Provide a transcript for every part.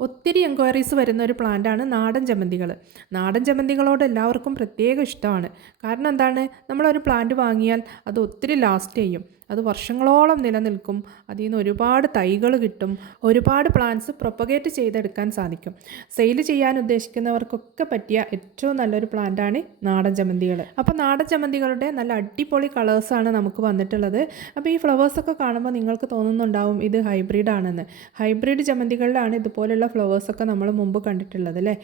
ഒത്തിരി എൻക്വയറീസ് വരുന്ന ഒരു പ്ലാന്റാണ് നാടൻ ചമ്മന്തികൾ നാടൻ ചമ്മന്തികളോട് എല്ലാവർക്കും പ്രത്യേക ഇഷ്ടമാണ്. കാരണം എന്താണ്? നമ്മളൊരു പ്ലാന്റ് വാങ്ങിയാൽ അത് ഒത്തിരി ലാസ്റ്റ് ചെയ്യും. അത് വർഷങ്ങളോളം നിലനിൽക്കും. അതിൽ നിന്ന് ഒരുപാട് തൈകൾ കിട്ടും. ഒരുപാട് പ്ലാന്റ്സ് പ്രൊപ്പഗേറ്റ് ചെയ്തെടുക്കാൻ സാധിക്കും. സെയിൽ ചെയ്യാൻ ഉദ്ദേശിക്കുന്നവർക്കൊക്കെ പറ്റിയ ഏറ്റവും നല്ലൊരു പ്ലാന്റാണ് നാടൻ ചമ്മന്തികൾ. അപ്പോൾ നാടൻ ചമ്മന്തികളുടെ നല്ല അടിപൊളി കളേഴ്സാണ് നമുക്ക് വന്നിട്ടുള്ളത്. അപ്പോൾ ഈ ഫ്ലവേഴ്സൊക്കെ കാണുമ്പോൾ നിങ്ങൾക്ക് തോന്നുന്നുണ്ടാവും ഇത് ഹൈബ്രിഡ് ആണെന്ന്. ഹൈബ്രിഡ് ചമ്മന്തികളിലാണ് ഇതുപോലുള്ള ഫ്ലവേഴ്സൊക്കെ നമ്മൾ മുമ്പ് കണ്ടിട്ടുള്ളത് അല്ലേ?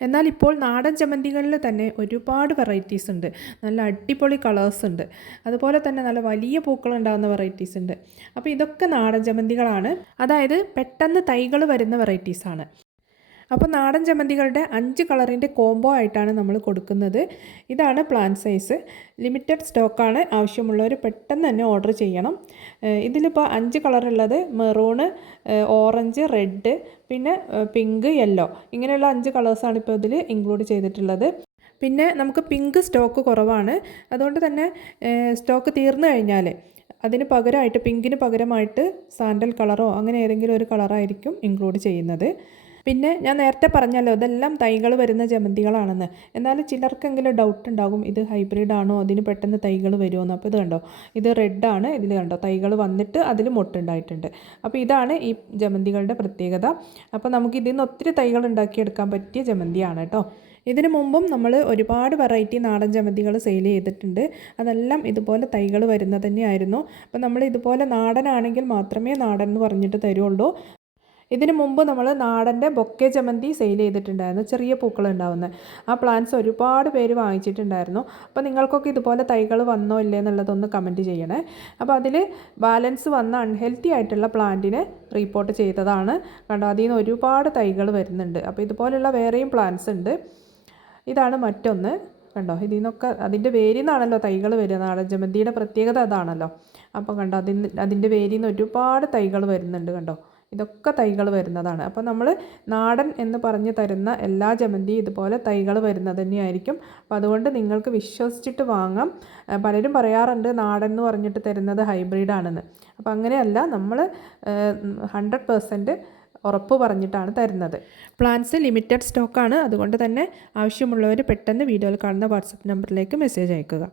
എന്നാൽ ഇപ്പോൾ നാടൻ ചമ്മന്തികളിൽ തന്നെ ഒരുപാട് വെറൈറ്റീസ് ഉണ്ട്. നല്ല അടിപൊളി കളേഴ്സ് ഉണ്ട്. അതുപോലെ തന്നെ നല്ല വലിയ പൂക്കൾ ഉണ്ടാകുന്ന വെറൈറ്റീസ് ഉണ്ട്. അപ്പോൾ ഇതൊക്കെ നാടൻ ചമ്മന്തികളാണ്. അതായത് പെട്ടെന്ന് തൈകൾ വരുന്ന വെറൈറ്റീസാണ് അപ്പോൾ നാടൻ ചമ്മന്തികളുടെ അഞ്ച് കളറിന്റെ കോംബോ ആയിട്ടാണ് നമ്മൾ കൊടുക്കുന്നത്. ഇതാണ് പ്ലാൻ സൈസ്. ലിമിറ്റഡ് സ്റ്റോക്കാണ് ആവശ്യമുള്ളവർ പെട്ടെന്ന് തന്നെ ഓർഡർ ചെയ്യണം. ഇതിലിപ്പോൾ അഞ്ച് കളറുള്ളത് മെറൂണ് ഓറഞ്ച് റെഡ് പിന്നെ പിങ്ക് യെല്ലോ. ഇങ്ങനെയുള്ള അഞ്ച് കളേഴ്സാണ് ഇപ്പോൾ ഇതിൽ ഇൻക്ലൂഡ് ചെയ്തിട്ടുള്ളത്. പിന്നെ നമുക്ക് പിങ്ക് സ്റ്റോക്ക് കുറവാണ്. അതുകൊണ്ട് തന്നെ സ്റ്റോക്ക് തീർന്നു കഴിഞ്ഞാൽ അതിന് പകരമായിട്ട് പിങ്കിന് പകരമായിട്ട് സാൻഡൽ കളറോ അങ്ങനെ ഏതെങ്കിലും ഒരു കളറായിരിക്കും ഇൻക്ലൂഡ് ചെയ്യുന്നത്. പിന്നെ ഞാൻ നേരത്തെ പറഞ്ഞല്ലോ ഇതെല്ലാം തൈകൾ വരുന്ന ജമന്തികളാണെന്ന്. എന്നാൽ ചിലർക്കെങ്കിലും ഡൗട്ട് ഉണ്ടാകും ഇത് ഹൈബ്രിഡ് ആണോ അതിന് പെട്ടെന്ന് തൈകൾ വരുമോ അപ്പോൾ ഇത് കണ്ടോ ഇത് റെഡ് ആണ് ഇതിൽ കണ്ടോ തൈകൾ വന്നിട്ട് അതിൽ മൊട്ടുണ്ടായിട്ടുണ്ട്. അപ്പോൾ ഇതാണ് ഈ ജമന്തികളുടെ പ്രത്യേകത. അപ്പോൾ നമുക്ക് ഇതിൽ നിന്ന് ഒത്തിരി തൈകൾ ഉണ്ടാക്കിയെടുക്കാൻ പറ്റിയ ജമന്തിയാണ് കേട്ടോ. ഇതിനു മുമ്പും നമ്മൾ ഒരുപാട് വെറൈറ്റി നാടൻ ജമന്തികൾ സെയിൽ ചെയ്തിട്ടുണ്ട്. അതെല്ലാം ഇതുപോലെ തൈകൾ വരുന്നത് തന്നെയായിരുന്നു. അപ്പോൾ നമ്മൾ ഇതുപോലെ നാടനാണെങ്കിൽ മാത്രമേ നാടൻ എന്ന് പറഞ്ഞിട്ട് തരുള്ളൂ. ഇതിന് മുമ്പ് നമ്മൾ നാടന്റെ ബൊക്കെ ജമന്തി സെയിൽ ചെയ്തിട്ടുണ്ടായിരുന്നു ചെറിയ പൂക്കൾ ഉണ്ടാവുന്നത് ആ പ്ലാന്റ്സ് ഒരുപാട് പേര് വാങ്ങിച്ചിട്ടുണ്ടായിരുന്നു. അപ്പോൾ നിങ്ങൾക്കൊക്കെ ഇതുപോലെ തൈകൾ വന്നോ ഇല്ലേ എന്നുള്ളതൊന്ന് കമന്റ് ചെയ്യണേ. അപ്പോൾ അതിൽ ബാലൻസ് വന്ന അൺഹെൽത്തി ആയിട്ടുള്ള പ്ലാന്റിനെ റിപ്പോർട്ട് ചെയ്തതാണ്. കണ്ടോ? അതിൽ നിന്ന് ഒരുപാട് തൈകൾ വരുന്നുണ്ട്. അപ്പോൾ ഇതുപോലെയുള്ള വേറെയും പ്ലാന്റ്സ് ഉണ്ട്. ഇതാണ് മറ്റൊന്ന്. കണ്ടോ? ഇതിൽ നിന്നൊക്കെ അതിന്റെ വേരിൽ നിന്നാണല്ലോ തൈകൾ വരിക. നാടൻ ജമന്തിയുടെ പ്രത്യേകത അതാണല്ലോ. അപ്പോൾ കണ്ടോ? അതിന് അതിന്റെ വേരിൽ നിന്ന് ഒരുപാട് തൈകൾ വരുന്നുണ്ട് കണ്ടോ? ഇതൊക്കെ തൈകൾ വരുന്നതാണ്. അപ്പോൾ നമ്മൾ നാടൻ എന്ന് പറഞ്ഞ് തരുന്ന എല്ലാ ജമന്തി ഇതുപോലെ തൈകൾ വരുന്നത് തന്നെയായിരിക്കും. അപ്പോൾ അതുകൊണ്ട് നിങ്ങൾക്ക് വിശ്വസിച്ചിട്ട് വാങ്ങാം. പലരും പറയാറുണ്ട് നാടൻ എന്ന് പറഞ്ഞിട്ട് തരുന്നത് ഹൈബ്രിഡ് ആണെന്ന്. അപ്പോൾ അങ്ങനെയല്ല നമ്മൾ ഹൺഡ്രഡ് പെർസെന്റ് ഉറപ്പ് പറഞ്ഞിട്ടാണ് തരുന്നത്. പ്ലാൻസ് ലിമിറ്റഡ് സ്റ്റോക്കാണ്. അതുകൊണ്ട് തന്നെ ആവശ്യമുള്ളവർ പെട്ടെന്ന് വീഡിയോയിൽ കാണുന്ന വാട്സപ്പ് നമ്പറിലേക്ക് മെസ്സേജ് അയക്കുക.